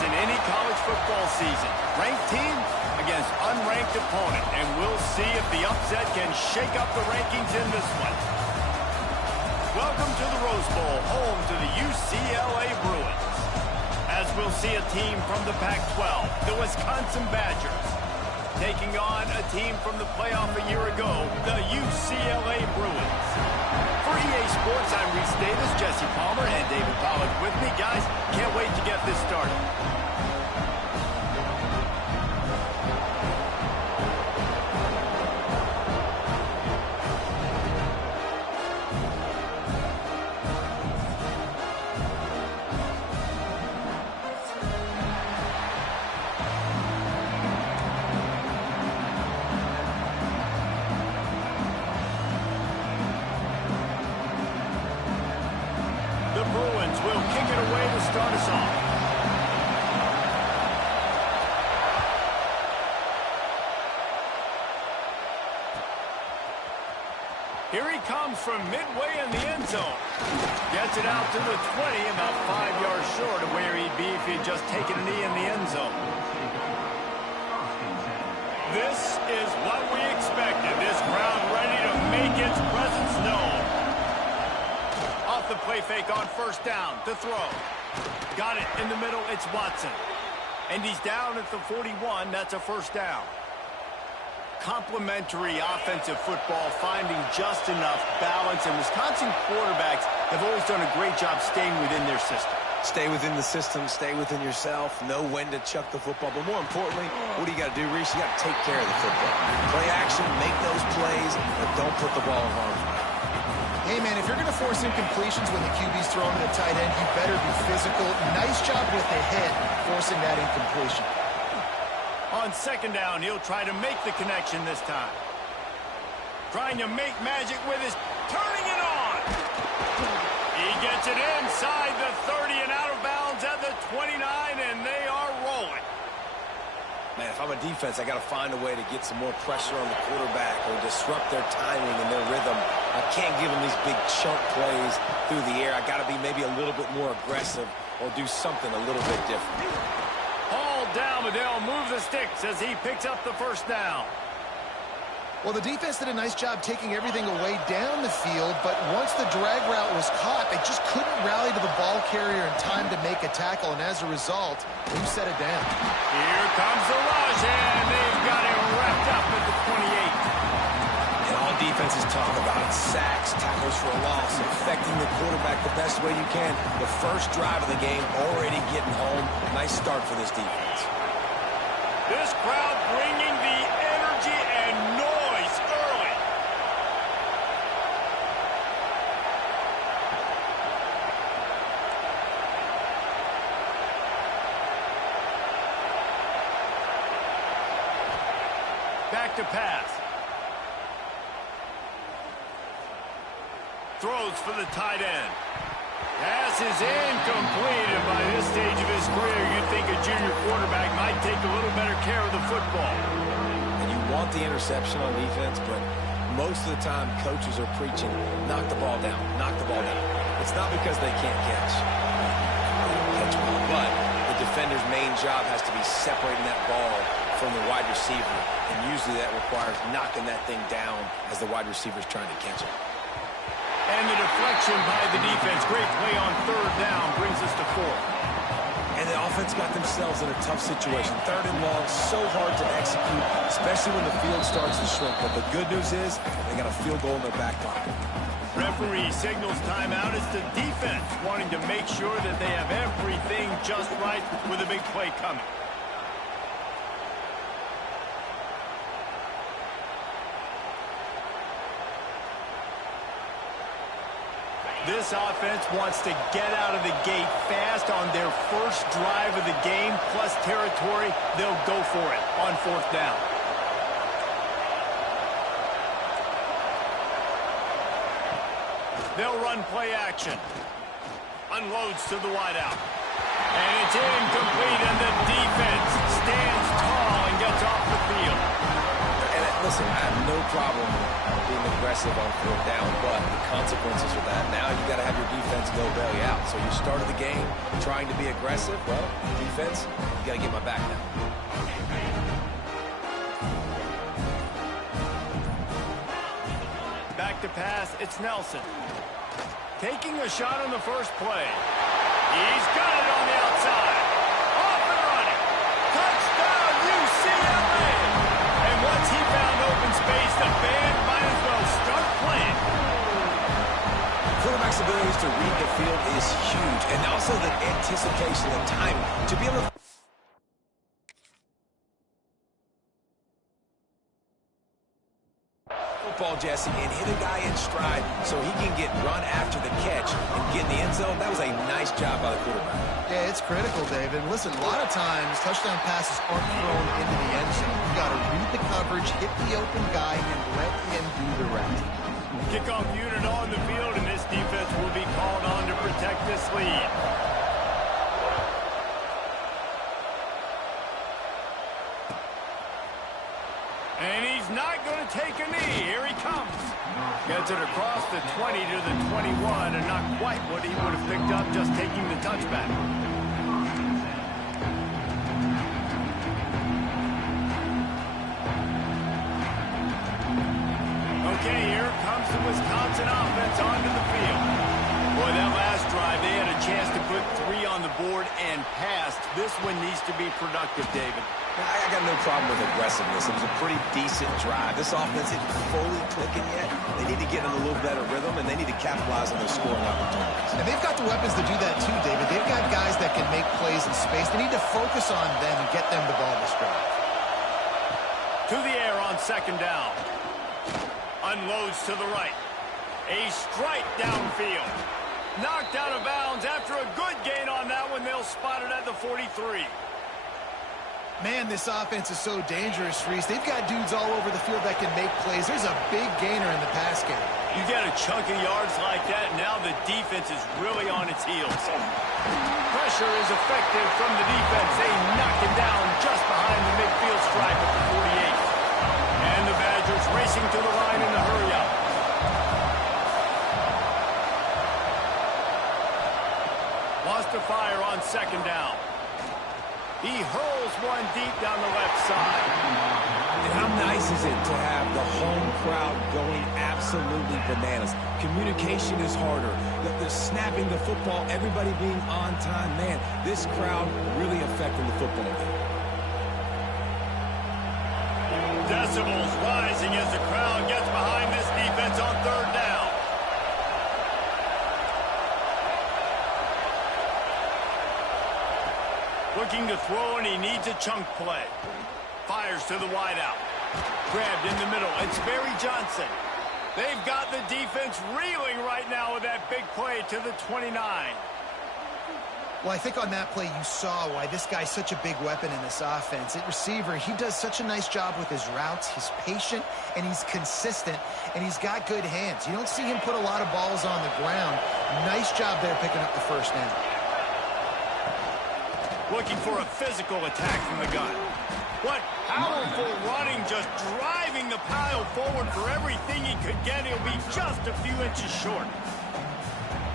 in any college football season. Ranked team against unranked opponent, and we'll see if the upset can shake up the rankings in this one. Welcome to the Rose Bowl, home to the UCLA Bruins. As we'll see a team from the Pac-12, the Wisconsin Badgers, taking on a team from the playoff a year ago, the UCLA Bruins. For EA Sports, I'm Reese Davis, Jesse Palmer, and David Pollack with me. Guys, can't wait to get this started. The Bruins will kick it away to start us off. Here he comes from midway in the end zone. Gets it out to the 20, about 5 yards short of where he'd be if he'd just taken a knee in the end zone. This is what we expected. This crowd ready to make its presence known. Off the play fake on first down to throw. Got it in the middle. It's Watson. And he's down at the 41. That's a first down. Complementary offensive football, finding just enough balance. And Wisconsin quarterbacks have always done a great job staying within their system. Stay within the system, stay within yourself, know when to chuck the football. But more importantly, what do you got to do, Reese? You got to take care of the football. Play action, make those plays, but don't put the ball in harm's way. Hey, man, if you're going to force incompletions when the QB's throwing to the tight end, you better be physical. Nice job with the head forcing that incompletion. On second down, he'll try to make the connection this time. Trying to make magic with his turning it on. He gets it inside the 30 and out of bounds at the 29, and they are rolling. Man, if I'm a defense, I got to find a way to get some more pressure on the quarterback or disrupt their timing and their rhythm. I can't give them these big chunk plays through the air. I got to be maybe a little bit more aggressive or do something a little bit different. All down, but they'll move the sticks as he picks up the first down. Well, the defense did a nice job taking everything away down the field, but once the drag route was caught, they just couldn't rally to the ball carrier in time to make a tackle, and as a result, you set it down. Here comes the rush, and they've got him wrapped up at the 28. And all defenses talk about it. Sacks, tackles for a loss, affecting the quarterback the best way you can. The first drive of the game already getting home. Nice start for this defense. This crowd bringing the energy and noise early. Back to pass. Throws for the tight end. Pass is incomplete, and by this stage of his career, you'd think a junior quarterback might take a little better care of the football. And you want the interception on defense, but most of the time, coaches are preaching, knock the ball down, knock the ball down. It's not because they can't catch. But the defender's main job has to be separating that ball from the wide receiver, and usually that requires knocking that thing down as the wide receiver's trying to catch it. And the deflection by the defense. Great play on third down brings us to 4. And the offense got themselves in a tough situation. Third and long, so hard to execute, especially when the field starts to shrink. But the good news is they got a field goal in their back pocket. Referee signals timeout. It's the defense wanting to make sure that they have everything just right with a big play coming. This offense wants to get out of the gate fast on their first drive of the game, plus territory. They'll go for it on fourth down. They'll run play action. Unloads to the wideout. And it's incomplete, and the defense stands tall and gets off the field. And listen, I have no problem being the aggressive on fourth down, but the consequences of that, now you got to have your defense go bail you out. So you started the game trying to be aggressive. Well, defense, you got to get my back now. Back to pass, it's Nelson. Taking a shot on the first play. He's got it on the outside. Off and running. Touchdown, UCLA! And once he found open space, the band might as well start playing. Quarterback's abilities to read the field is huge, and also the anticipation and timing to be able to football, Jesse, and hit a guy in stride so he can get run after the catch and get in the end zone. That was a nice job by the quarterback. Yeah, it's critical, David. Listen, a lot of times touchdown passes aren't thrown into the end zone. You got to read the coverage, hit the open guy, and let him do the rest. Kickoff unit on the field, and this defense will be called on to protect this lead. And he's not going to take a knee. Here he comes. Gets it across the 20 to the 21, and not quite what he would have picked up just taking the touchback. Okay, here comes the Wisconsin offense onto the field. Boy, that last drive, they had a chance to put 3 on the board and passed. This one needs to be productive, David. I got no problem with aggressiveness. It was a pretty decent drive. This offense isn't fully clicking yet. They need to get in a little better rhythm, and they need to capitalize on their scoring opportunities. And they've got the weapons to do that too, David. They've got guys that can make plays in space. They need to focus on them and get them the ball this drive. To the air on second down. Unloads to the right. A strike downfield. Knocked out of bounds after a good gain on that one. They'll spot it at the 43. Man, this offense is so dangerous, Reese. They've got dudes all over the field that can make plays. There's a big gainer in the pass game. You get a chunk of yards like that, now the defense is really on its heels. Pressure is effective from the defense. They knock him down just behind the midfield stripe at the 48. And the Badgers racing to the line in the hurry-up. Wants to fire on second down. He hurls one deep down the left side. And how nice is it to have the home crowd going absolutely bananas? Communication is harder. The snapping the football, everybody being on time. Man, this crowd really affecting the football game. Decibels rising as the crowd gets behind this defense on third down. Looking to throw, and he needs a chunk play. Fires to the wideout. Grabbed in the middle. It's Barry Johnson. They've got the defense reeling right now with that big play to the 29. Well, I think on that play you saw why this guy's such a big weapon in this offense. At receiver, he does such a nice job with his routes. He's patient, and he's consistent, and he's got good hands. You don't see him put a lot of balls on the ground. Nice job there picking up the first down. Looking for a physical attack from the gun. What powerful running, just driving the pile forward for everything he could get. He'll be just a few inches short.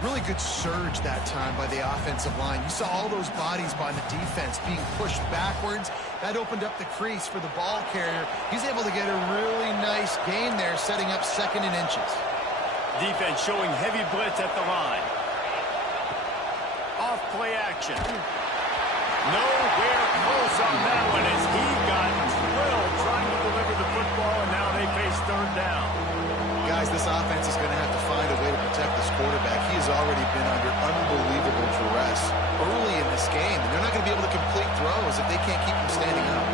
Really good surge that time by the offensive line. You saw all those bodies by the defense being pushed backwards. That opened up the crease for the ball carrier. He's able to get a really nice gain there, setting up second and inches. Defense showing heavy blitz at the line. Off play action. Nowhere close on that one as he got drilled trying to deliver the football, and now they face third down. Guys, this offense is going to have to find a way to protect this quarterback. He has already been under unbelievable duress early in this game, and they're not going to be able to complete throws if they can't keep him standing up.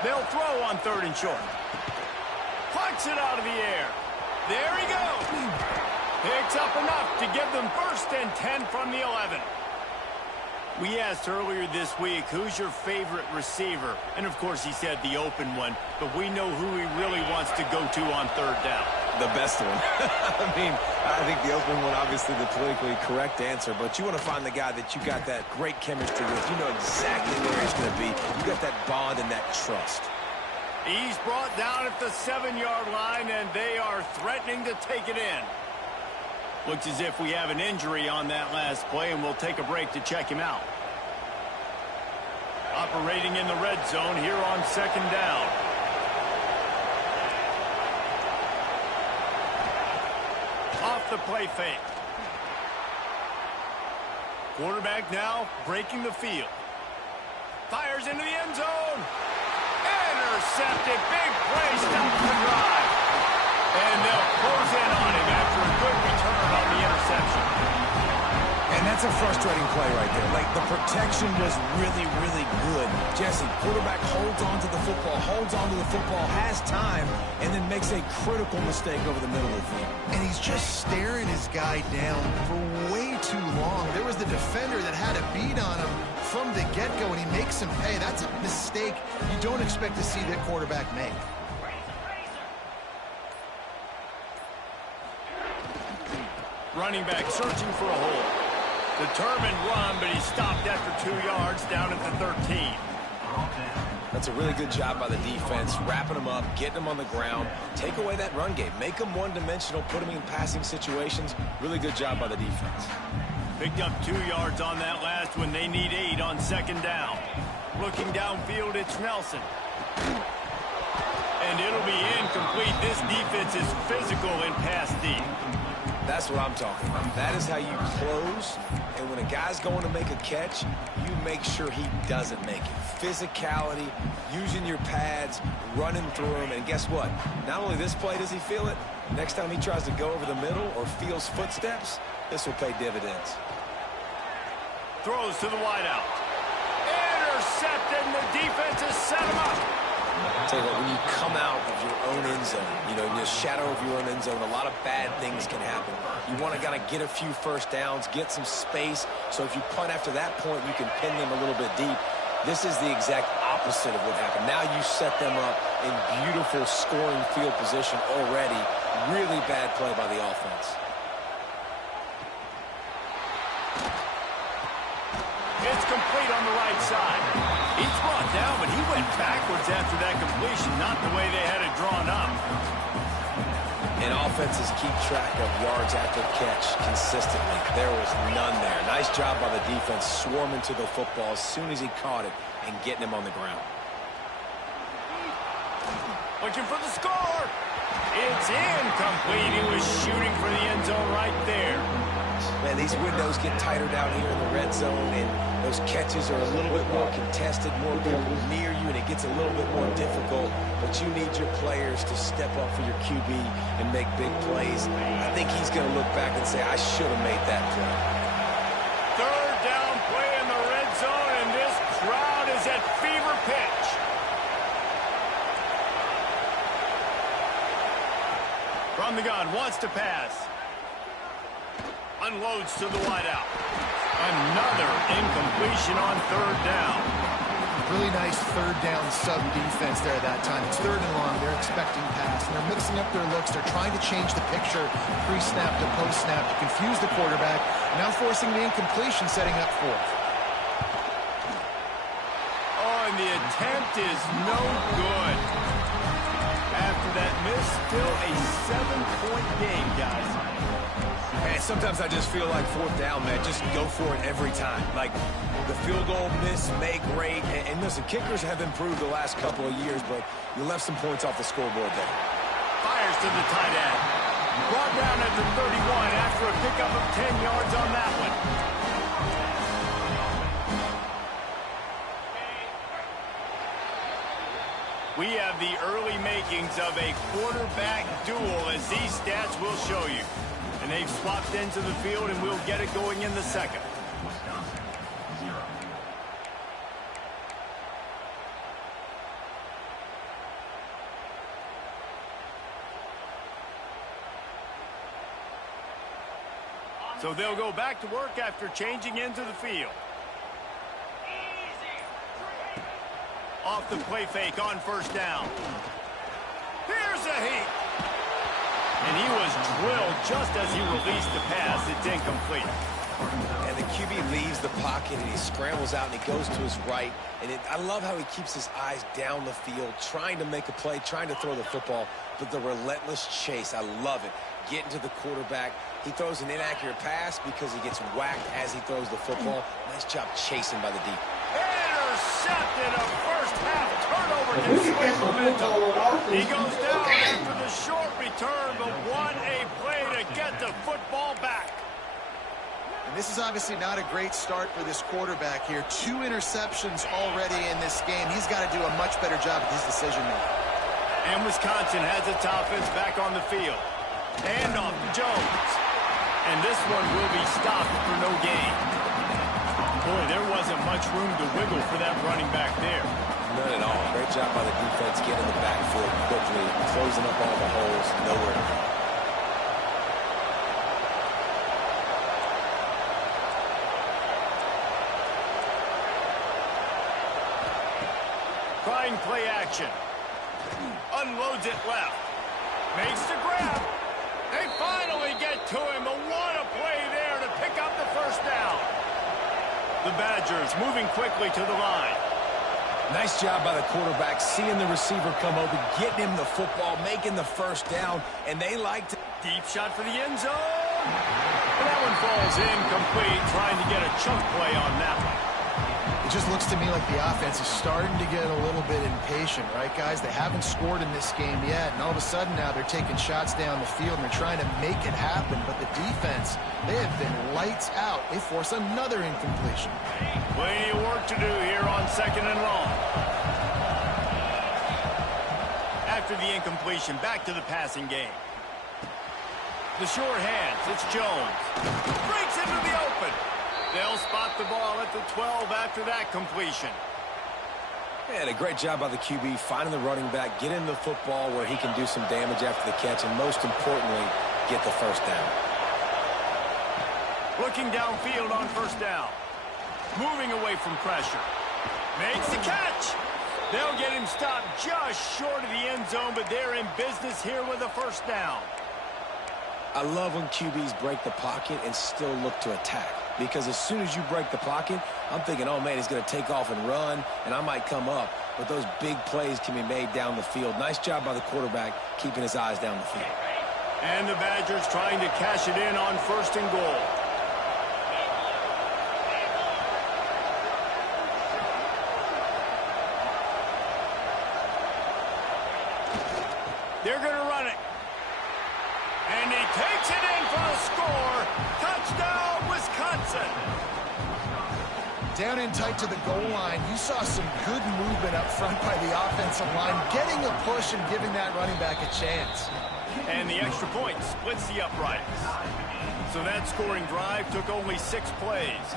They'll throw on third and short. Plucks it out of the air. There he goes. Picks up enough to give them first and 10 from the 11. We asked earlier this week, who's your favorite receiver? And, of course, he said the open one. But we know who he really wants to go to on third down. The best one. I think the open one, obviously the politically correct answer. But you want to find the guy that you got that great chemistry with. You know exactly where he's going to be. You got that bond and that trust. He's brought down at the 7-yard line, and they are threatening to take it in. Looks as if we have an injury on that last play, and we'll take a break to check him out. Operating in the red zone here on 2nd down. Off the play fake. Quarterback now breaking the field. Fires into the end zone. Intercepted. Big play. Stops the drive. And they'll close in on him after a good return on the interception. And that's a frustrating play right there. Like, the protection was really, really good. Jesse, quarterback holds on to the football, has time, and then makes a critical mistake over the middle of the field. And he's just staring his guy down for way too long. There was the defender that had a beat on him from the get-go, and he makes him pay. That's a mistake you don't expect to see that quarterback make. Running back searching for a hole. Determined run, but he stopped after 2 yards down at the 13. That's a really good job by the defense, wrapping them up, getting them on the ground, take away that run game, make them one-dimensional, put them in passing situations. Really good job by the defense. Picked up 2 yards on that last one. They need 8 on 2nd down. Looking downfield, it's Nelson. And it'll be incomplete. This defense is physical in pass deep. That's what I'm talking about. That is how you close. And when a guy's going to make a catch, you make sure he doesn't make it. Physicality, using your pads, running through them. And guess what? Not only this play does he feel it, next time he tries to go over the middle or feels footsteps, this will pay dividends. Throws to the wideout. Intercepted, and the defense has set him up. I'll tell you what, when you come out of your own end zone, in the shadow of your own end zone, a lot of bad things can happen. You want to kind of get a few first downs, get some space, so if you punt after that point, you can pin them a little bit deep. This is the exact opposite of what happened. Now you set them up in beautiful scoring field position already. Really bad play by the offense. It's complete on the right side. He's brought down, but he went backwards after that completion, not the way they had it drawn up. And offenses keep track of yards after catch consistently. There was none there. Nice job by the defense swarming to the football as soon as he caught it and getting him on the ground. Looking for the score. It's incomplete. He was shooting for the end zone right there. Man, these windows get tighter down here in the red zone, and those catches are a little bit more contested, more people near you, and it gets a little bit more difficult. But you need your players to step up for your QB and make big plays. I think he's going to look back and say, I should have made that play. 3rd down play in the red zone, and this crowd is at fever pitch. From the gun, wants to pass. Unloads to the wideout. Another incompletion on 3rd down. Really nice 3rd down sub-defense there at that time. It's 3rd and long. They're expecting pass, and they're mixing up their looks. They're trying to change the picture pre-snap to post-snap to confuse the quarterback, now forcing the incompletion, setting up 4th. Oh, and the attempt is no good. After that miss, still a 7-point game, guys. Man, sometimes I just feel like 4th down, man. Just go for it every time. Like, the field goal miss, make rate. And listen, kickers have improved the last couple of years, but you left some points off the scoreboard there. Fires to the tight end. Brought down at the 31 after a pickup of 10 yards on that one. We have the early makings of a quarterback duel, as these stats will show you. And they've swapped into the field, and we'll get it going in the 2nd. So they'll go back to work after changing into the field. Off the play fake on 1st down. Here's a heat. And he was drilled just as he released the pass. It's incomplete. And the QB leaves the pocket, and he scrambles out, and he goes to his right. And I love how he keeps his eyes down the field, trying to make a play, trying to throw the football, but the relentless chase, I love it. Getting to the quarterback. He throws an inaccurate pass because he gets whacked as he throws the football. Nice job chasing by the deep. Intercepted, a first-half turnover can swing momentum. He goes down after the short return, but what a play to get the football back. And this is obviously not a great start for this quarterback here. 2 interceptions already in this game. He's got to do a much better job with his decision-making. And Wisconsin has its offense back on the field. Hand off to Jones. And this one will be stopped for no gain. Boy, there wasn't much room to wiggle for that running back there. None at all. Great job by the defense getting the backfield quickly, closing up all the holes. Nowhere to go. Trying play action. Unloads it left. Makes the grab. They finally get to him, but what a play there to pick up the first down. The Badgers moving quickly to the line. Nice job by the quarterback, seeing the receiver come open, getting him the football, making the first down, and they like to... Deep shot for the end zone. And that one falls incomplete, trying to get a chunk play on that one. It just looks to me like the offense is starting to get a little bit impatient, right, guys? They haven't scored in this game yet, and all of a sudden now they're taking shots down the field and they're trying to make it happen. But the defense, they have been lights out. They force another incompletion. Plenty of work to do here on 2nd and long. After the incompletion, back to the passing game. The short hands, it's Jones. Breaks into the open. They'll spot the ball at the 12 after that completion. And a great job by the QB, finding the running back, getting the football where he can do some damage after the catch, and most importantly, get the first down. Looking downfield on first down. Moving away from pressure. Makes the catch. They'll get him stopped just short of the end zone, but they're in business here with a first down. I love when QBs break the pocket and still look to attack. Because as soon as you break the pocket, I'm thinking, oh, man, he's going to take off and run, and I might come up. But those big plays can be made down the field. Nice job by the quarterback, keeping his eyes down the field. And the Badgers trying to cash it in on 1st and goal. They're going to run it. And he takes it in for the score. Touchdown, Wisconsin. Down in tight to the goal line, you saw some good movement up front by the offensive line, getting a push and giving that running back a chance. And the extra point splits the uprights. So that scoring drive took only 6 plays.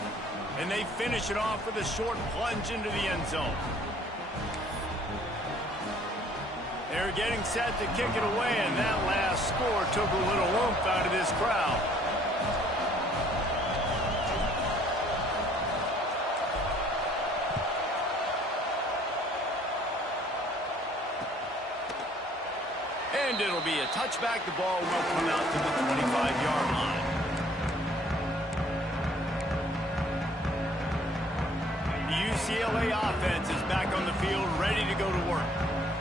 And they finish it off with a short plunge into the end zone. They're getting set to kick it away, and that last score took a little oomph out of this crowd. And it'll be a touchback. The ball will come out to the 25-yard line. The UCLA offense is back on the field, ready to go to work.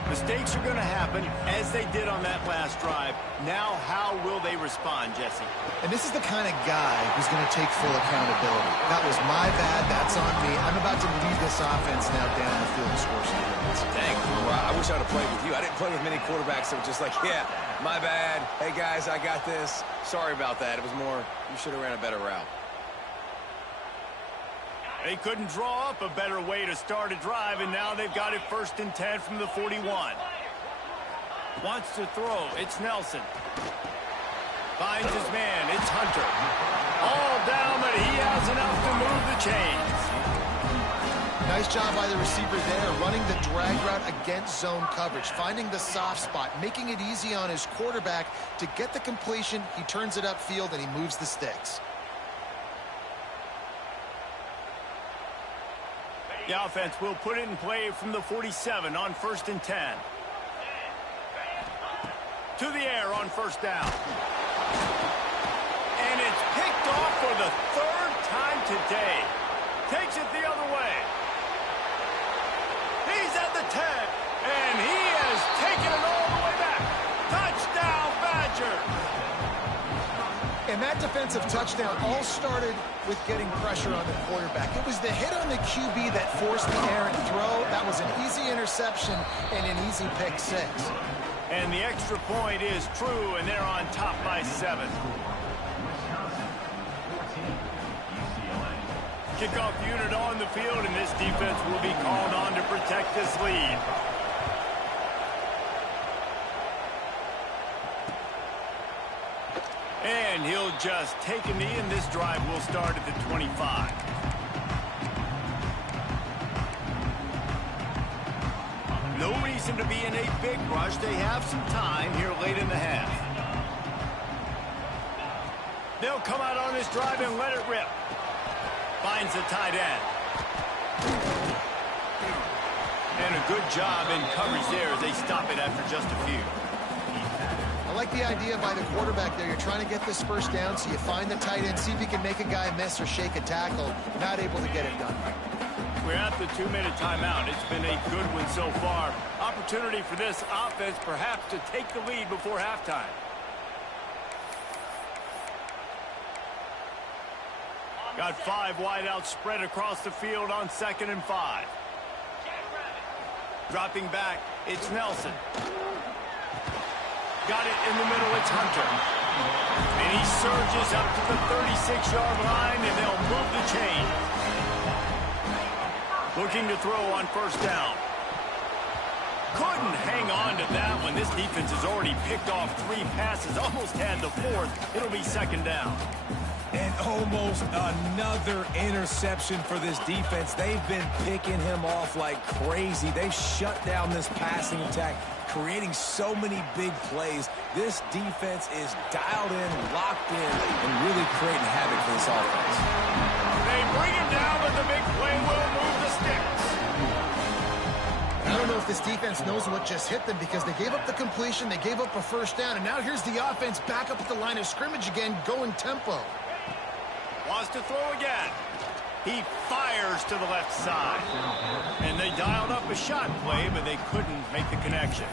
Mistakes are going to happen, as they did on that last drive. Now, how will they respond, Jesse? And this is the kind of guy who's going to take full accountability. That was my bad. That's on me. I'm about to lead this offense now down the field and score some runs. Dang, I wish I would have played with you. I didn't play with many quarterbacks that were just like, yeah, my bad. Hey, guys, I got this. Sorry about that. It was more, you should have ran a better route. They couldn't draw up a better way to start a drive, and now they've got it 1st and 10 from the 41. Wants to throw. It's Nelson. Finds his man. It's Hunter. All down, but he has enough to move the chains. Nice job by the receiver there, running the drag route against zone coverage, finding the soft spot, making it easy on his quarterback to get the completion. He turns it upfield, and he moves the sticks. The offense will put it in play from the 47 on 1st and 10. To the air on 1st down. And it's picked off for the 3rd time today. Takes it the other way. He's at the 10, and he has taken it all the way back. Touchdown, Badgers! And that defensive touchdown all started with getting pressure on the quarterback. It was the hit on the QB that forced the errant throw. That was an easy interception and an easy pick six. And the extra point is true, and they're on top by 7. Kickoff unit on the field, and this defense will be called on to protect this lead. And he'll just take a knee, and this drive will start at the 25. No reason to be in a big rush. They have some time here late in the half. They'll come out on this drive and let it rip. Finds the tight end. And a good job in coverage there as they stop it after just a few. I like the idea by the quarterback there. You're trying to get this first down, so you find the tight end, see if you can make a guy miss or shake a tackle. Not able to get it done. We're at the 2-minute timeout. It's been a good one so far. Opportunity for this offense perhaps to take the lead before halftime. Got 5 wideouts spread across the field on 2nd and 5. Dropping back, it's Nelson. Got it in the middle, it's Hunter. And he surges up to the 36-yard line, and they'll move the chain. Looking to throw on first down. Couldn't hang on to that one. This defense has already picked off 3 passes, almost had the 4th. It'll be 2nd down. And almost another interception for this defense. They've been picking him off like crazy. They've shut down this passing attack, creating so many big plays. This defense is dialed in, locked in, and really creating havoc for this offense. They bring him down, but the big play will move the sticks. I don't know if this defense knows what just hit them because they gave up the completion, they gave up a first down, and now here's the offense back up at the line of scrimmage again, going tempo. Wants to throw again. He fires to the left side. And they dialed up a shot play, but they couldn't make the connection.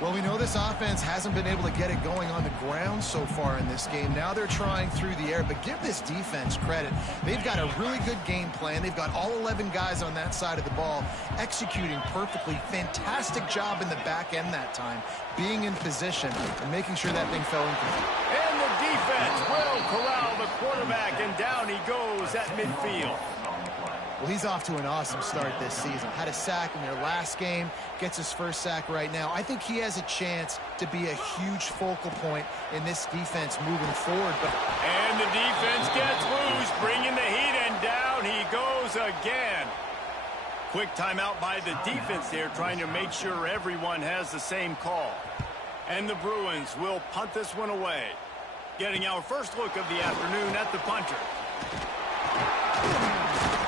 Well, we know this offense hasn't been able to get it going on the ground so far in this game. Now they're trying through the air, but give this defense credit. They've got a really good game plan. They've got all 11 guys on that side of the ball executing perfectly. Fantastic job in the back end that time, being in position and making sure that thing fell incomplete. And the defense will corral the quarterback, and down he goes at midfield. Well, he's off to an awesome start this season. Had a sack in their last game, gets his first sack right now. I think he has a chance to be a huge focal point in this defense moving forward. And the defense gets loose, bringing the heat, and down he goes again. Quick timeout by the defense there, trying to make sure everyone has the same call. And the Bruins will punt this one away. Getting our first look of the afternoon at the punter.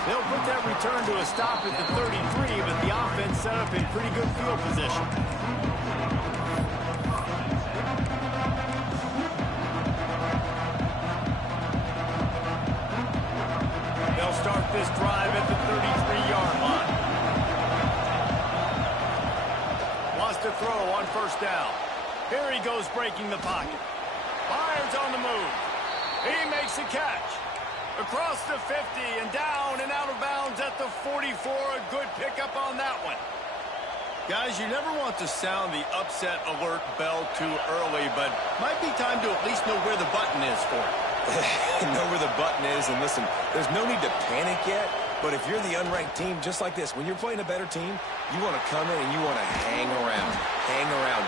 They'll put that return to a stop at the 33, but the offense set up in pretty good field position. They'll start this drive at the 33-yard line. Wants to throw on first down. Here he goes breaking the pocket. Fires on the move. He makes the catch. Across the 50 and down and out of bounds at the 44. A good pickup on that one. Guys, you never want to sound the upset alert bell too early, but might be time to at least know where the button is for it. Know where the button is, and listen, there's no need to panic yet, but if you're the unranked team, just like this, when you're playing a better team, you want to come in and you want to hang around,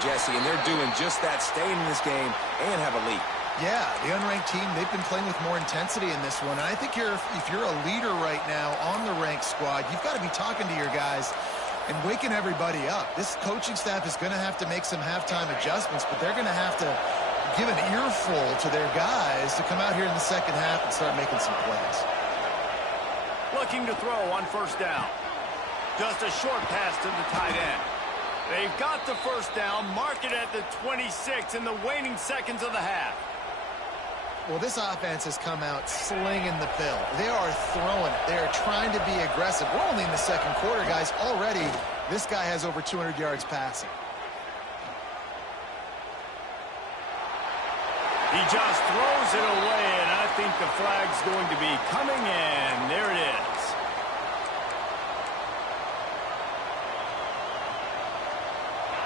Jesse, and they're doing just that, staying in this game and have a lead. Yeah, the unranked team, they've been playing with more intensity in this one. And I think if you're a leader right now on the ranked squad, you've got to be talking to your guys and waking everybody up. This coaching staff is going to have to make some halftime adjustments, but they're going to have to give an earful to their guys to come out here in the second half and start making some plays. Looking to throw on first down. Just a short pass to the tight end. They've got the first down, mark it at the 26 in the waning seconds of the half. Well, this offense has come out slinging the pill. They are throwing it. They are trying to be aggressive. We're only in the second quarter, guys. Already, this guy has over 200 yards passing. He just throws it away, and I think the flag's going to be coming in. There it is.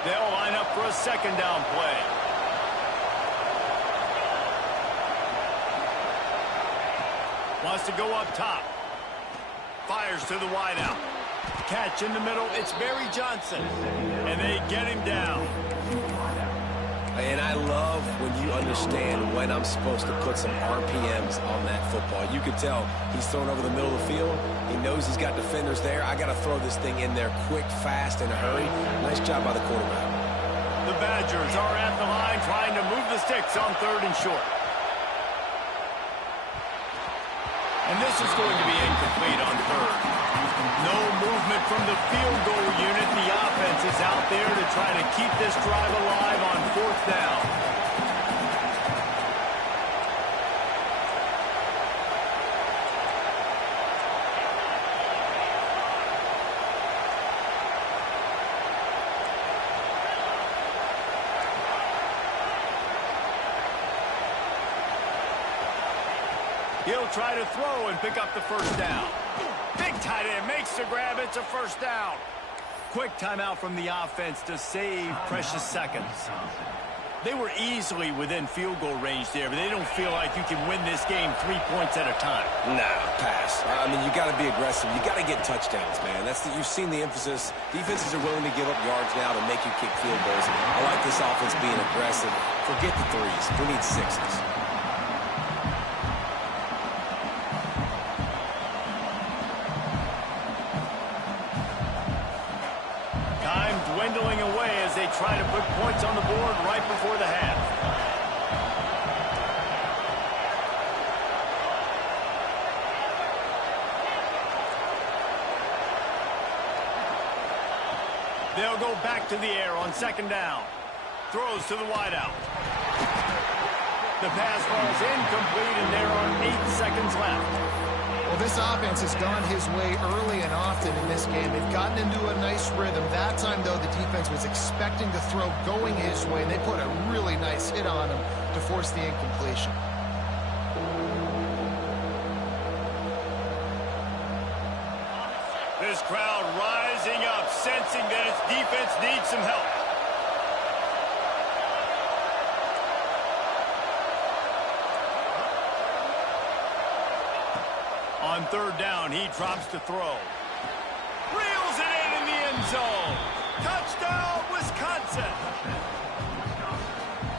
They'll line up for a second down play. Wants to go up top. Fires to the wideout. Catch in the middle. It's Barry Johnson. And they get him down. And I love when you understand when I'm supposed to put some RPMs on that football. You can tell he's thrown over the middle of the field. He knows he's got defenders there. I got to throw this thing in there quick, fast, in a hurry. Nice job by the quarterback. The Badgers are at the line trying to move the sticks on 3rd and short. And this is going to be incomplete on 3rd. No movement from the field goal unit. The offense is out there to try to keep this drive alive on 4th down. He'll try to throw and pick up the 1st down. Big tight end makes the grab. It's a 1st down. Quick timeout from the offense to save precious seconds. They were easily within field goal range there, but they don't feel like you can win this game 3 points at a time. Nah, pass. I mean, you got to be aggressive. You got to get touchdowns, man. You've seen the emphasis. Defenses are willing to give up yards now to make you kick field goals. I like this offense being aggressive. Forget the threes. We need 6s. Dwindling away as they try to put points on the board right before the half. They'll go back to the air on 2nd down. Throws to the wideout. The pass falls incomplete, and there are 8 seconds left. Well, this offense has gone his way early and often in this game. They've gotten into a nice rhythm. That time, though, the defense was expecting the throw going his way, and they put a really nice hit on him to force the incompletion. This crowd rising up, sensing that its defense needs some help. On 3rd down, he drops to throw. Reels it in the end zone. Touchdown, Wisconsin.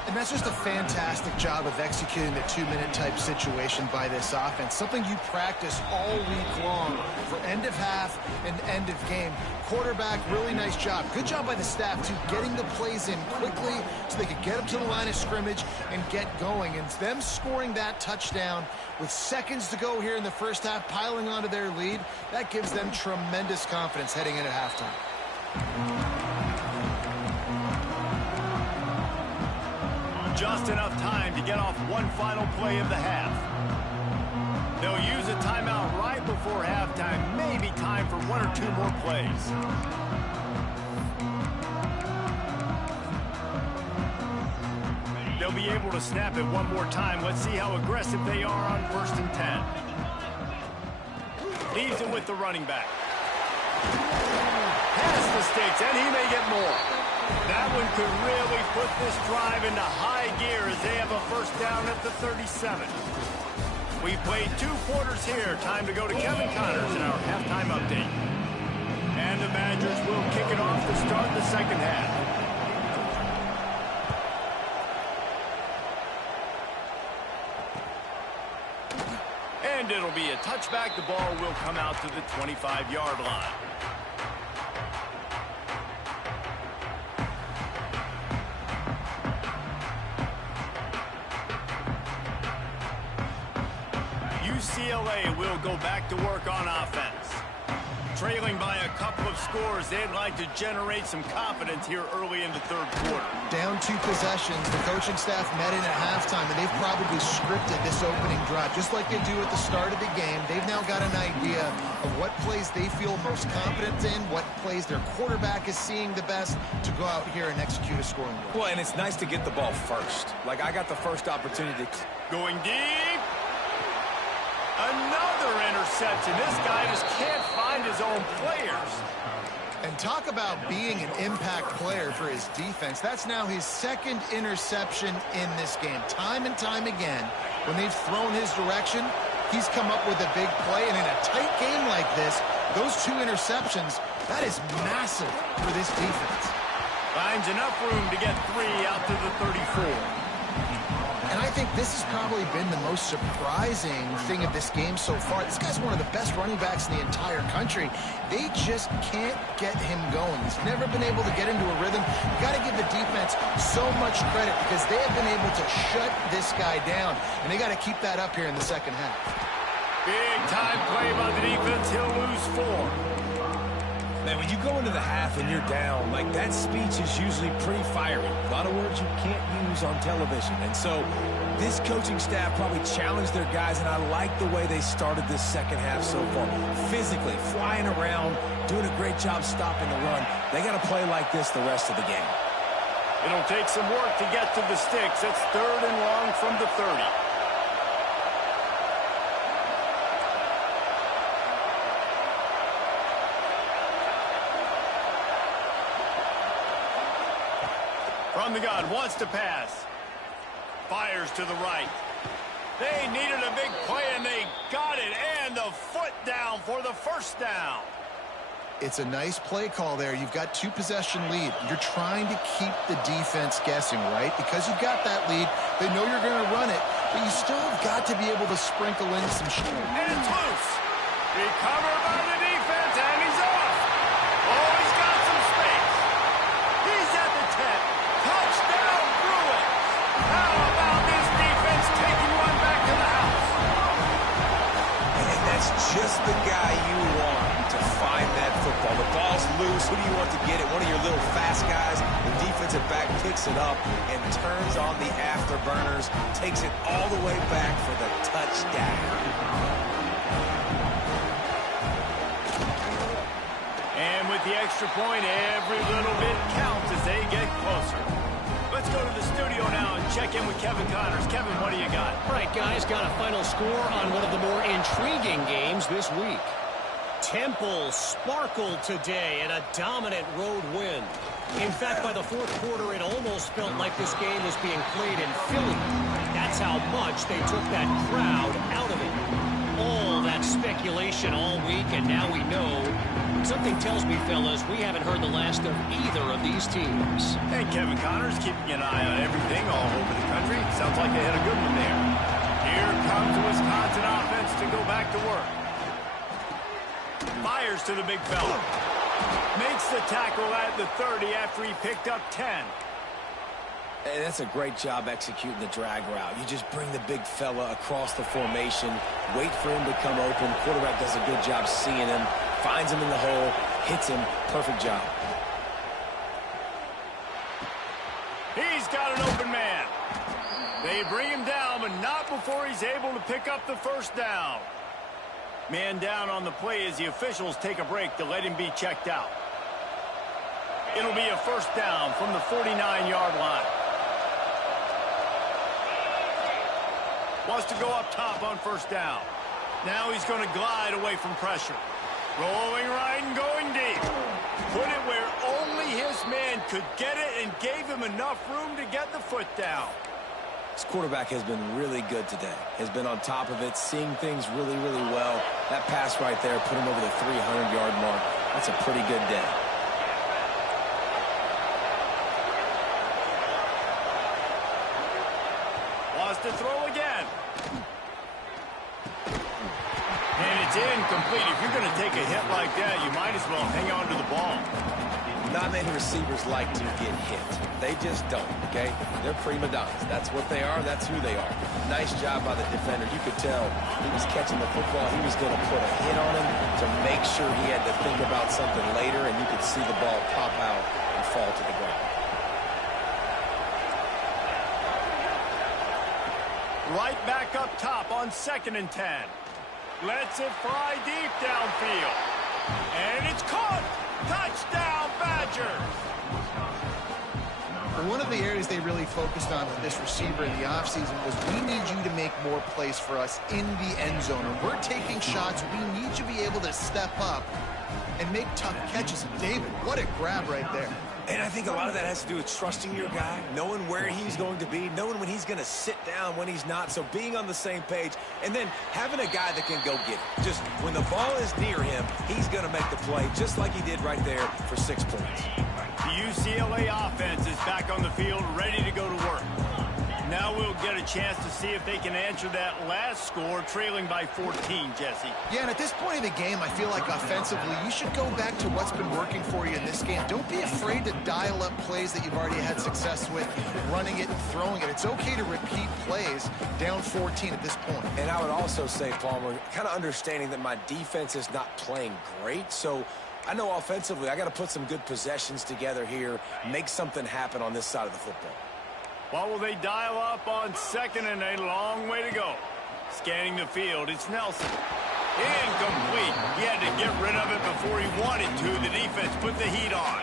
And that's just a fantastic job of executing the 2-minute type situation by this offense. Something you practice all week long for end of half and end of game. Quarterback, really nice job. Good job by the staff, too, getting the plays in quickly so they could get up to the line of scrimmage and get going. And them scoring that touchdown with seconds to go here in the first half, piling onto their lead, that gives them tremendous confidence heading into halftime. Just enough time to get off one final play of the half. They'll use a timeout right before halftime. Maybe time for 1 or 2 more plays. They'll be able to snap it one more time. Let's see how aggressive they are on 1st and 10. Leaves it with the running back. Past the sticks, and he may get more. That one could really put this drive into high gear as they have a 1st down at the 37. We've played 2 quarters here. Time to go to Kevin Connors in our halftime update. And the Badgers will kick it off to start the 2nd half. And it'll be a touchback. The ball will come out to the 25-yard line. UCLA will go back to work on offense. trailing by a couple of scores. They'd like to generate some confidence here early in the third quarter. Down 2 possessions. The coaching staff met in at halftime, and they've probably scripted this opening drive. Just like they do at the start of the game, they've now got an idea of what plays they feel most confident in, what plays their quarterback is seeing the best to go out here and execute a scoring drive. Well, and it's nice to get the ball first. Like, I got the first opportunity. Going deep. Another interception. This guy just can't find his own players. And talk about being an impact player for his defense. That's now his 2nd interception in this game. Time and time again, when they've thrown his direction, he's come up with a big play. And in a tight game like this, those 2 interceptions, that is massive for this defense. Finds enough room to get 3 out to the 34. And I think this has probably been the most surprising thing of this game so far. This guy's one of the best running backs in the entire country. They just can't get him going. He's never been able to get into a rhythm. You got to give the defense so much credit because they have been able to shut this guy down. And they got to keep that up here in the second half. Big time play by the defense. He'll lose 4. Man, when you go into the half and you're down, like, that speech is usually pretty fiery. A lot of words you can't use on television. And so this coaching staff probably challenged their guys, and I like the way they started this second half so far. Physically, flying around, doing a great job stopping the run. They got to play like this the rest of the game. It'll take some work to get to the sticks. It's 3rd and long from the 30. From the gun, wants to pass. Fires to the right. They needed a big play, and they got it. And the foot down for the first down. It's a nice play call there. You've got 2-possession lead. You're trying to keep the defense guessing, right? Because you've got that lead. They know you're going to run it, but you still have got to be able to sprinkle in some shit. And it's loose. Recovered by the defense, and he's off. Oh, he's got some space. He's at the 10. Touchdown, Bruins. How about this defense taking one back to the house? And that's just the guy you want to find that football. The ball's loose. Who do you want to get it? One of your little fast guys. The defensive back picks it up and turns on the afterburners, takes it all the way back for the touchdown. And with the extra point, every little bit counts as they get closer. Let's go to the studio now and check in with Kevin Connors. Kevin, what do you got? All right, guys, got a final score on one of the more intriguing games this week. Temple sparkled today in a dominant road win. In fact, by the 4th quarter, it almost felt like this game was being played in Philly. That's how much they took that crowd out of it. All that speculation all week, and now we know. Something tells me, fellas, we haven't heard the last of either of these teams. Hey, Kevin Connors keeping an eye on everything all over the country. Sounds like they had a good one there. Here comes the Wisconsin offense to go back to work. Fires to the big fella. Makes the tackle at the 30 after he picked up 10. And that's a great job executing the drag route. You just bring the big fella across the formation, wait for him to come open. Quarterback does a good job seeing him, finds him in the hole, hits him. Perfect job. He's got an open man. They bring him down, but not before he's able to pick up the first down. Man down on the play as the officials take a break to let him be checked out. It'll be a first down from the 49-yard line. Wants to go up top on first down. Now he's going to glide away from pressure. Rolling right and going deep. Put it where only his man could get it and gave him enough room to get the foot down. This quarterback has been really good today. Has been on top of it, seeing things really, really well. That pass right there put him over the 300-yard mark. That's a pretty good day. Wants to throw again. And it's incomplete. If you're going to take a hit like that, you might as well hang on to the ball. Not many receivers like to get hit. They just don't, okay? They're prima donnas. That's what they are. That's who they are. Nice job by the defender. You could tell he was catching the football. He was going to put a hit on him to make sure he had to think about something later, and you could see the ball pop out and fall to the ground. Right back up top on 2nd and 10. Lets it fly deep downfield. And it's caught. Touchdown, Badgers. One of the areas they really focused on with this receiver in the offseason was we need you to make more plays for us in the end zone. When we're taking shots, we need you to be able to step up and make tough catches. And David, what a grab right there. And I think a lot of that has to do with trusting your guy, knowing where he's going to be, knowing when he's going to sit down, when he's not. So being on the same page, and then having a guy that can go get it. Just when the ball is near him, he's going to make the play, just like he did right there for 6 points. The UCLA offense is back on the field, ready to go to work. Now we'll get a chance to see if they can answer that last score, trailing by 14, Jesse. Yeah, and at this point in the game, I feel like offensively, you should go back to what's been working for you in this game. Don't be afraid to dial up plays that you've already had success with, running it and throwing it. It's okay to repeat plays down 14 at this point. And I would also say, Palmer, kind of understanding that my defense is not playing great, so I know offensively I got to put some good possessions together here, make something happen on this side of the football. What will they dial up on 2nd and a long way to go? Scanning the field, it's Nelson. Incomplete. He had to get rid of it before he wanted to. The defense put the heat on.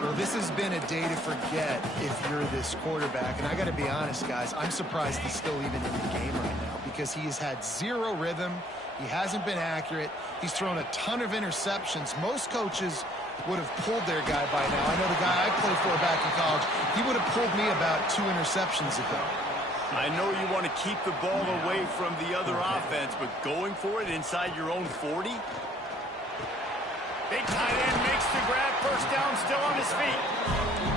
Well, this has been a day to forget if you're this quarterback. And I got to be honest, guys, I'm surprised he's still even in the game right now because he has had zero rhythm. He hasn't been accurate. He's thrown a ton of interceptions. Most coaches would have pulled their guy by now. I know the guy I played for back in college, he would have pulled me about 2 interceptions ago. I know you want to keep the ball away from the other offense, but going for it inside your own 40? Big tight end makes the grab, first down, still on his feet.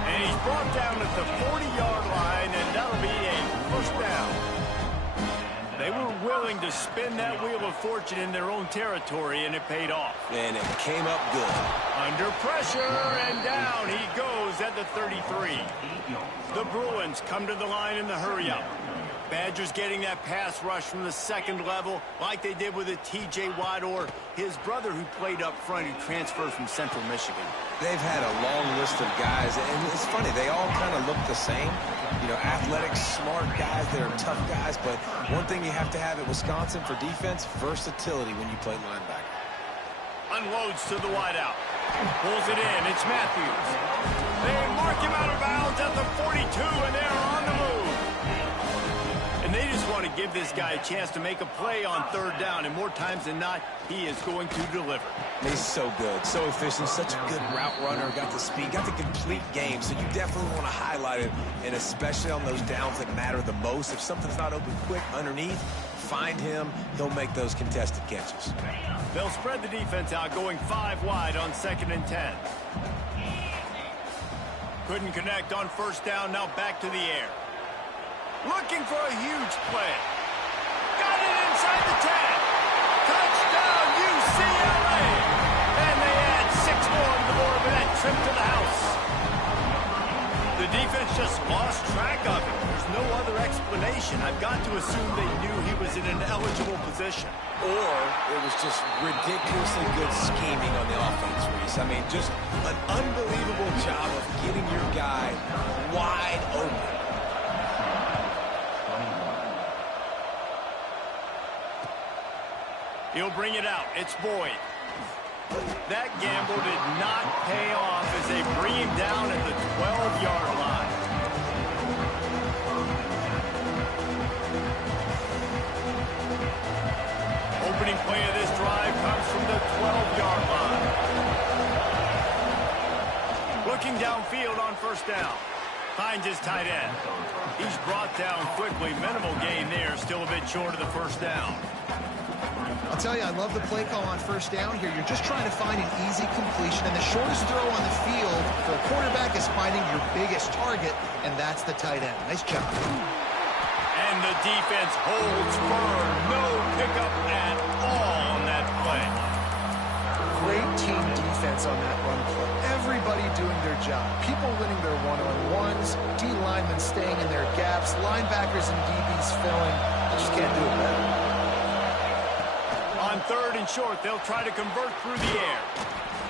And he's brought down at the 40-yard line, and that'll be a first down. They were willing to spin that wheel of fortune in their own territory, and it paid off. And it came up good. Under pressure, and down he goes at the 33. The Bruins come to the line in the hurry-up. Badgers getting that pass rush from the second level like they did with a T.J. Watt or his brother who played up front who transferred from Central Michigan. They've had a long list of guys, and it's funny, they all kind of look the same. You know, athletic, smart guys that are tough guys, but one thing you have to have at Wisconsin for defense, versatility when you play linebacker. Unloads to the wideout. Pulls it in. It's Matthews. They mark him out of bounds at the 42, and they're on the move. And they just want to give this guy a chance to make a play on 3rd down, and more times than not, he is going to deliver. He's so good, so efficient, such a good route runner, got the speed, got the complete game, so you definitely want to highlight it, and especially on those downs that matter the most. If something's not open quick underneath, find him, he'll make those contested catches. They'll spread the defense out, going 5 wide on 2nd and 10. Couldn't connect on 1st down, now back to the air. Looking for a huge play. Got it inside the 10. Touchdown, UCLA. And they add 6 more to the board with that trip to the house. The defense just lost track of him. There's no other explanation. I've got to assume they knew he was in an eligible position. Or it was just ridiculously good scheming on the offense, Reese. I mean, just an unbelievable job of getting your guy wide open. He'll bring it out. It's Boyd. That gamble did not pay off as they bring him down at the 12-yard line. Opening play of this drive comes from the 12-yard line. Looking downfield on 1st down. Finds his tight end. He's brought down quickly. Minimal gain there. Still a bit short of the 1st down. I'll tell you, I love the play call on 1st down here. You're just trying to find an easy completion, and the shortest throw on the field for a quarterback is finding your biggest target, and that's the tight end. Nice job. And the defense holds firm. No pickup at all on that play. Great team defense defense on that run play. Everybody doing their job. People winning their one-on-ones, D linemen staying in their gaps, linebackers and DBs filling. You just can't do it better. On 3rd and short, they'll try to convert through the air.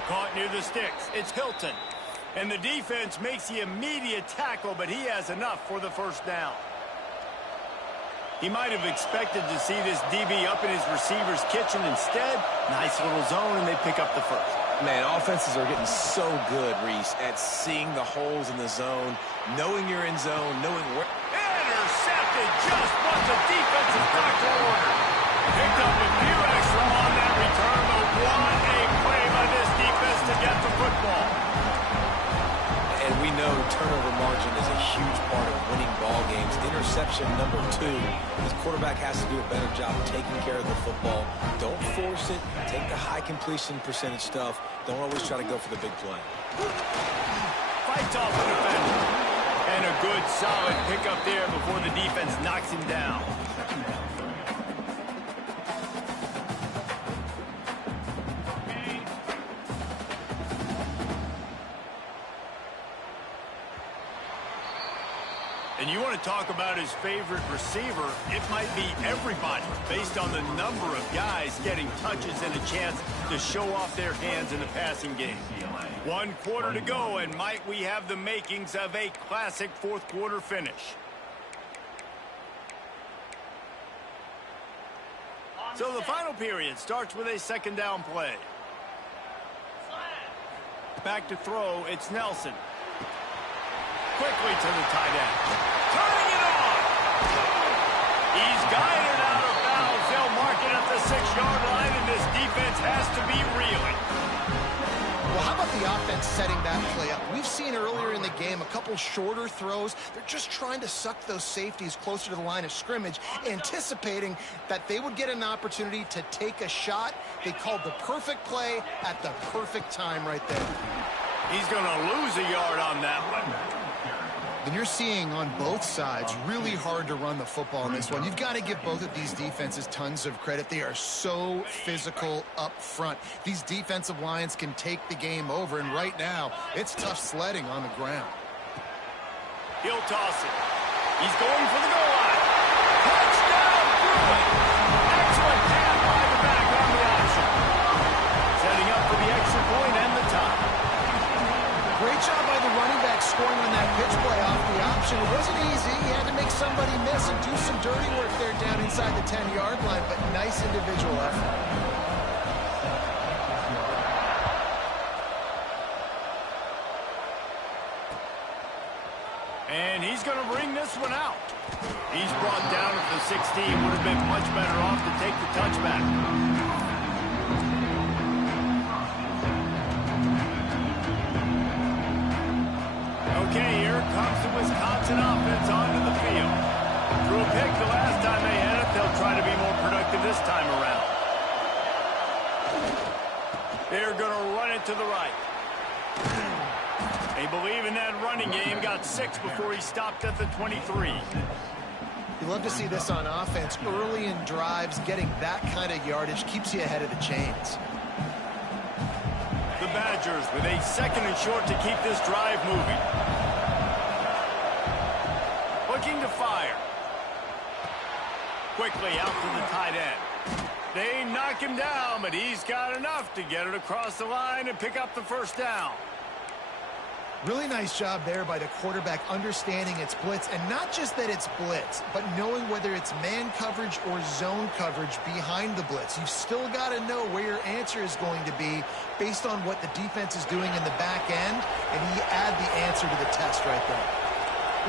Caught near the sticks. It's Hilton. And the defense makes the immediate tackle, but he has enough for the first down. He might have expected to see this DB up in his receiver's kitchen. Instead, nice little zone, and they pick up the first. Man, offenses are getting so good, Reese, at seeing the holes in the zone, knowing you're in zone, knowing where... Intercepted just what the defensive doctor ordered. Picked up a few extra on that return, but what a play by this defense to get the football. And we know turnover margin is a huge part of winning ball games. Interception number 2. This quarterback has to do a better job taking care of the football. Don't force it. Take the high completion percentage stuff. Don't always try to go for the big play. Fights off the defender. And a good, solid pickup there before the defense knocks him down. And you want to talk about his favorite receiver, it might be everybody based on the number of guys getting touches and a chance to show off their hands in the passing game. 1 quarter to go, and might we have the makings of a classic 4th quarter finish. So the final period starts with a 2nd down play. Back to throw, it's Nelson. Quickly to the tight end. Turning it on. He's guided out of bounds. They'll mark it at the 6-yard line, and this defense has to be reeling. Well, how about the offense setting that play up? We've seen earlier in the game a couple shorter throws. They're just trying to suck those safeties closer to the line of scrimmage, anticipating that they would get an opportunity to take a shot. They called the perfect play at the perfect time right there. He's going to lose a yard on that one. And you're seeing on both sides really hard to run the football in this one. You've got to give both of these defenses tons of credit. They are so physical up front. These defensive lines can take the game over, and right now, it's tough sledding on the ground. He'll toss it. He's going for the goal line. Touchdown, through it. Excellent pass by the back on the option. Setting up for the extra point and the tie. Great job by the running back scoring on that pitch play off the option. It wasn't easy. He had to make somebody miss and do some dirty work there down inside the 10-yard line, but nice individual effort. And he's going to bring this one out. He's brought down at the 16. Would have been much better off to take the touchback. Okay, here comes the Wisconsin offense onto the field. Threw a pick the last time they had it. They'll try to be more productive this time around. They're going to run it to the right. They believe in that running game. Got 6 before he stopped at the 23. You love to see this on offense. Early in drives, getting that kind of yardage keeps you ahead of the chains. The Badgers with a 2nd and short to keep this drive moving. Looking to fire. Quickly out to the tight end. They knock him down, but he's got enough to get it across the line and pick up the first down. Really nice job there by the quarterback understanding it's blitz, and not just that it's blitz, but knowing whether it's man coverage or zone coverage behind the blitz. You've still got to know where your answer is going to be based on what the defense is doing in the back end, and you add the answer to the test right there.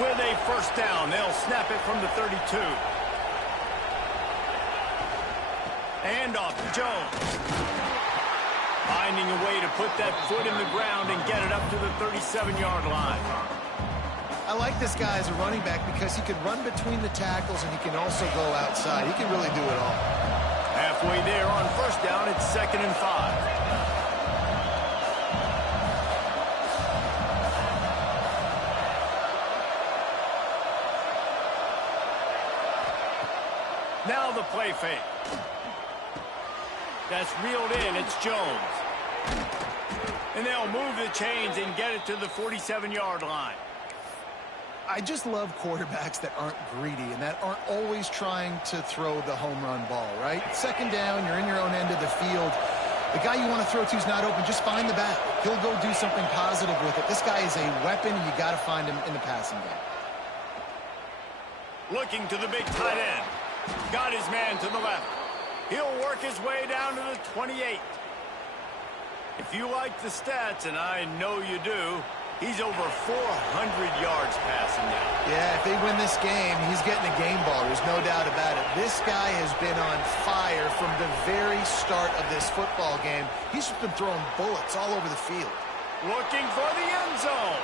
With a first down, they'll snap it from the 32. Handoff to Jones. Finding a way to put that foot in the ground and get it up to the 37-yard line. I like this guy as a running back because he can run between the tackles and he can also go outside. He can really do it all. Halfway there on first down, it's 2nd and 5. Now the play fake. That's reeled in. It's Jones. And they'll move the chains and get it to the 47-yard line. I just love quarterbacks that aren't greedy and that aren't always trying to throw the home run ball, right? Second down, you're in your own end of the field. The guy you want to throw to is not open. Just find the back. He'll go do something positive with it. This guy is a weapon, and you got to find him in the passing game. Looking to the big tight end. Got his man to the left. He'll work his way down to the 28. If you like the stats, and I know you do, he's over 400 yards passing now. Yeah, if they win this game, he's getting a game ball. There's no doubt about it. This guy has been on fire from the very start of this football game. He's just been throwing bullets all over the field. Looking for the end zone.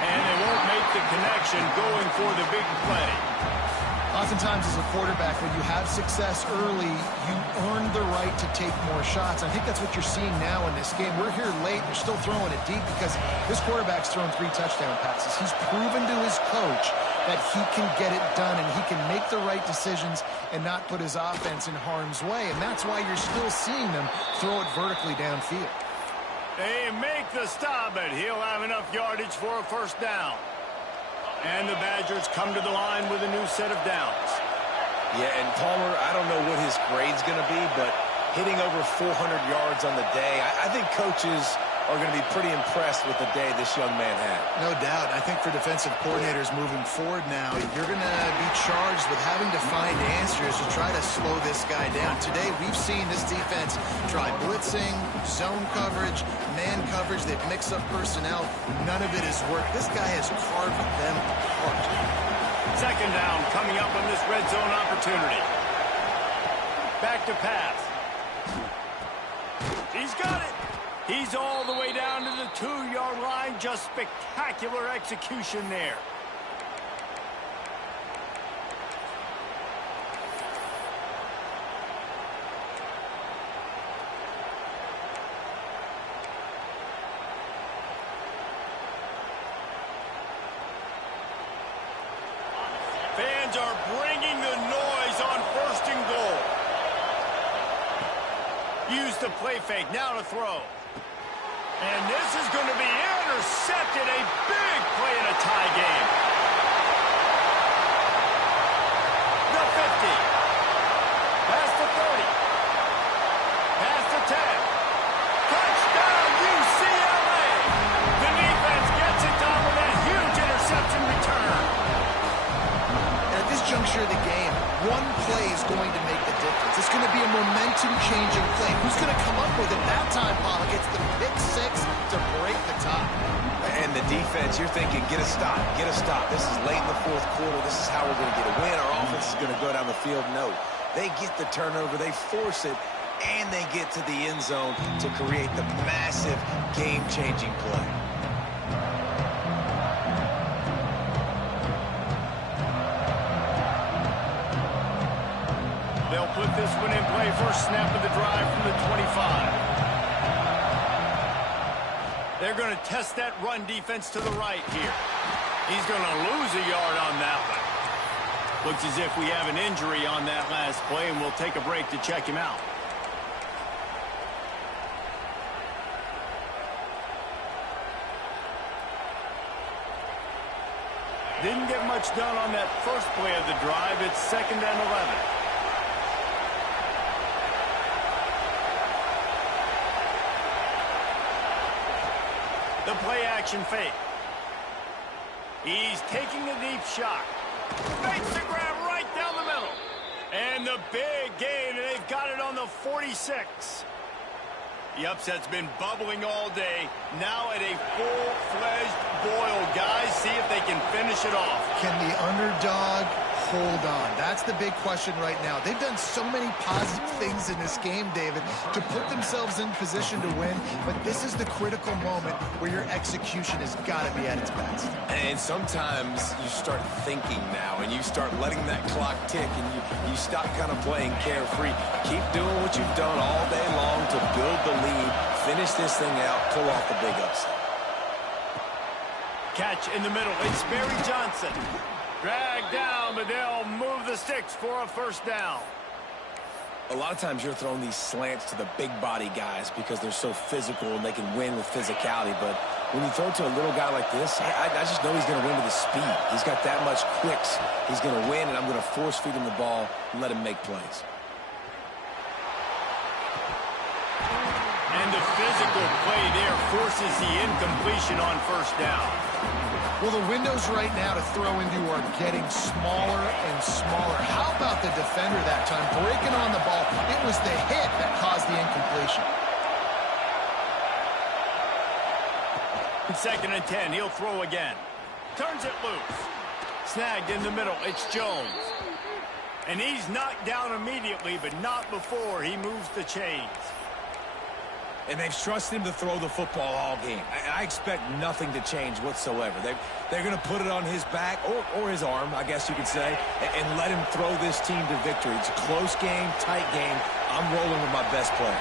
And they won't make the connection going for the big play. Oftentimes as a quarterback, when you have success early, you earn the right to take more shots. I think that's what you're seeing now in this game. We're here late. They're still throwing it deep because this quarterback's thrown 3 touchdown passes. He's proven to his coach that he can get it done and he can make the right decisions and not put his offense in harm's way. And that's why you're still seeing them throw it vertically downfield. They make the stop, but he'll have enough yardage for a first down. And the Badgers come to the line with a new set of downs. Yeah, and Palmer, I don't know what his grade's going to be, but hitting over 400 yards on the day, I think coaches are going to be pretty impressed with the day this young man had. No doubt. I think for defensive coordinators moving forward now, you're going to be charged with having to find answers to try to slow this guy down. Today, we've seen this defense try blitzing, zone coverage, man coverage. They've mixed up personnel. None of it has worked. This guy has carved them apart. Second down coming up on this red zone opportunity. Back to pass. He's got it. He's all the way down to the 2-yard line. Just spectacular execution there. Fans are bringing the noise on 1st and goal. Use the play fake. Now to throw. And this is going to be intercepted. A big play in a tie game. The 50. Pass to 30. Pass to 10. Touchdown, UCLA. The defense gets it done with a huge interception return. At this juncture of the game, one play is going to make the difference. It's going to be a momentum-changing play. Who's going to come up with it that time, Pollock? It's the pick 6 to break the tie. And the defense, you're thinking, get a stop, get a stop. This is late in the 4th quarter. This is how we're going to get a win. Our offense is going to go down the field. No, they get the turnover, they force it, and they get to the end zone to create the massive game-changing play. They'll put this one in play. First snap of the drive from the 25. They're going to test that run defense to the right here. He's going to lose a yard on that one. Looks as if we have an injury on that last play, and we'll take a break to check him out. Didn't get much done on that first play of the drive. It's 2nd and 11. The play-action fake. He's taking a deep shot. Fakes the grab right down the middle. And the big gain, and they've got it on the 46. The upset's been bubbling all day. Now at a full-fledged boil. Guys, see if they can finish it off. Can the underdog hold on? That's the big question right now. They've done so many positive things in this game, David, to put themselves in position to win, but this is the critical moment where your execution has got to be at its best. And sometimes you start thinking now, and you start letting that clock tick, and you stop kind of playing carefree. Keep doing what you've done all day long to build the lead, finish this thing out, pull off the big upset. Catch in the middle. It's Barry Johnson. Dragged down, but they'll move the sticks for a first down. A lot of times you're throwing these slants to the big body guys because they're so physical and they can win with physicality. But when you throw to a little guy like this, I just know he's going to win with his speed. He's got that much quicks. He's going to win, and I'm going to force feed him the ball and let him make plays. And the physical play there forces the incompletion on first down. Well, the windows right now to throw into are getting smaller and smaller. How about the defender that time breaking on the ball? It was the hit that caused the incompletion. Second and 10, he'll throw again. Turns it loose. Snagged in the middle, it's Jones. And he's knocked down immediately, but not before he moves the chains. And they've trusted him to throw the football all game. I expect nothing to change whatsoever. They're going to put it on his back, or his arm, I guess you could say, and let him throw this team to victory. It's a close game, tight game. I'm rolling with my best player.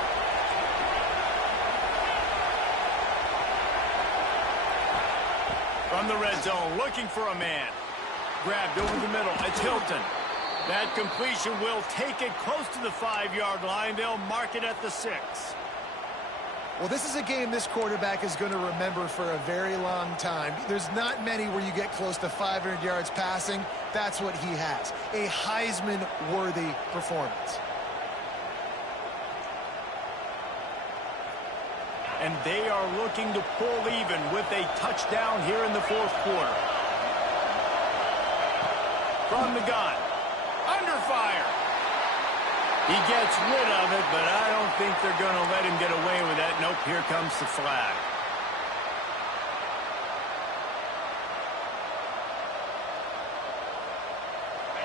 From the red zone, looking for a man. Grabbed over the middle, it's Hilton. That completion will take it close to the 5-yard line. They'll mark it at the 6. Well, this is a game this quarterback is going to remember for a very long time. There's not many where you get close to 500 yards passing. That's what he has. A Heisman-worthy performance. And they are looking to pull even with a touchdown here in the fourth quarter. From the gun. Under fire. He gets rid of it, but I don't think they're going to let him get away with that. Nope, here comes the flag.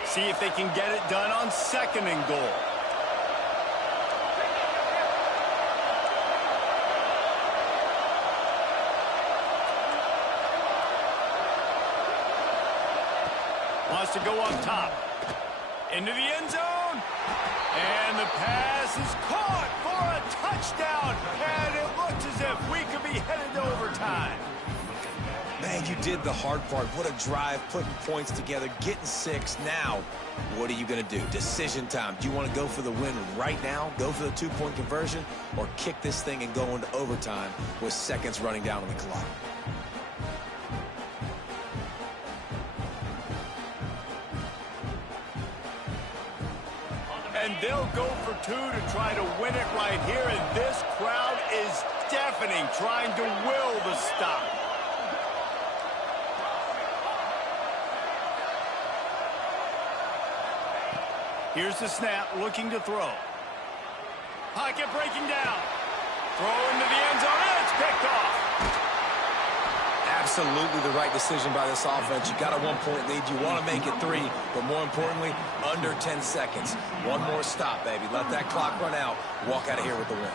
See if they can get it done on second and goal. Wants to go up top. Into the end zone. And the pass is caught for a touchdown. And it looks as if we could be headed to overtime. Man, you did the hard part. What a drive, putting points together, getting 6. Now, what are you going to do? Decision time. Do you want to go for the win right now, go for the 2-point conversion, or kick this thing and go into overtime with seconds running down on the clock? And they'll go for 2 to try to win it right here. And this crowd is deafening, trying to will the stop. Here's the snap, looking to throw. Pocket breaking down. Throw into the end zone, and it's picked off. Absolutely the right decision by this offense. You got a 1-point lead. You want to make it 3, but more importantly, under 10 seconds. One more stop, baby. Let that clock run out. Walk out of here with the win.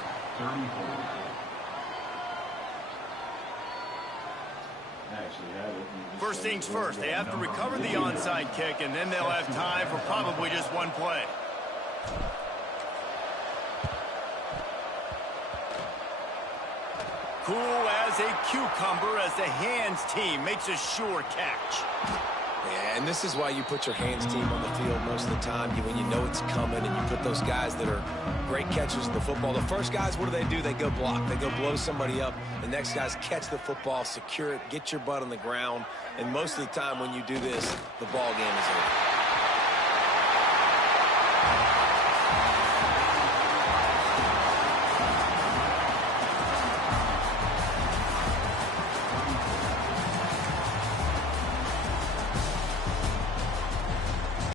First things first, they have to recover the onside kick, and then they'll have time for probably just one play. Cool as a cucumber as the hands team makes a sure catch. Yeah, and this is why you put your hands team on the field most of the time. When you know it's coming, and you put those guys that are great catchers of the football. The first guys, what do? They go block. They go blow somebody up. The next guys catch the football, secure it, get your butt on the ground. And most of the time when you do this, the ball game is over.